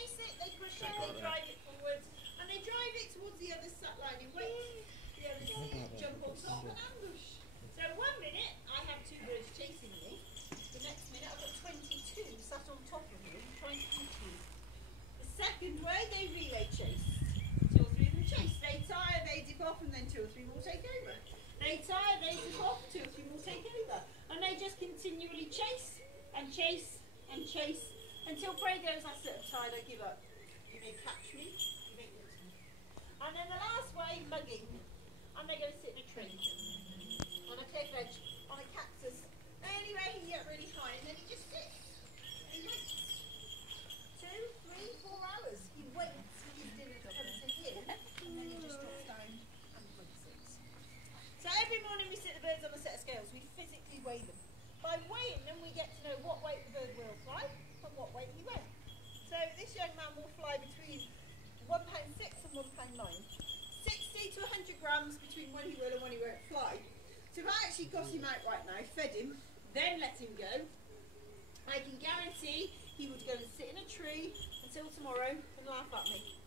chase it, they push it, they drive it forwards, and they drive it towards the other line. You wait, the others jump on top and ambush. So 1 minute I have 2 birds chasing me, the next minute I've got 22 sat on top of me trying to eat me. The second way they relay chase. 2 or 3 of them chase. They tire, they dip off, and then 2 or 3 will take over. They tire, they dip off, 2 or 3 will take over. And they just continually chase and chase and chase until prey goes, that's it, I'm tired, I give up. You may catch me, you may lose me. And then the last way, mugging. And they go sit in a tree, on a cliff edge, on a cactus. Anyway, he can get really high and then he just sits. And he waits. 2, 3, 4 hours. He waits for his dinner to come to him, and then he just drops down and sits. So every morning we sit the birds on a set of scales. We physically weigh them. By weighing them, we get to know what weight the bird will fly and what weight he won't. So this young man will fly between £1.6 and £1.9. 60 to 100 grams between when he will and when he won't fly. So if I actually got him out right now, fed him, then let him go, I can guarantee he would go and sit in a tree until tomorrow and laugh at me.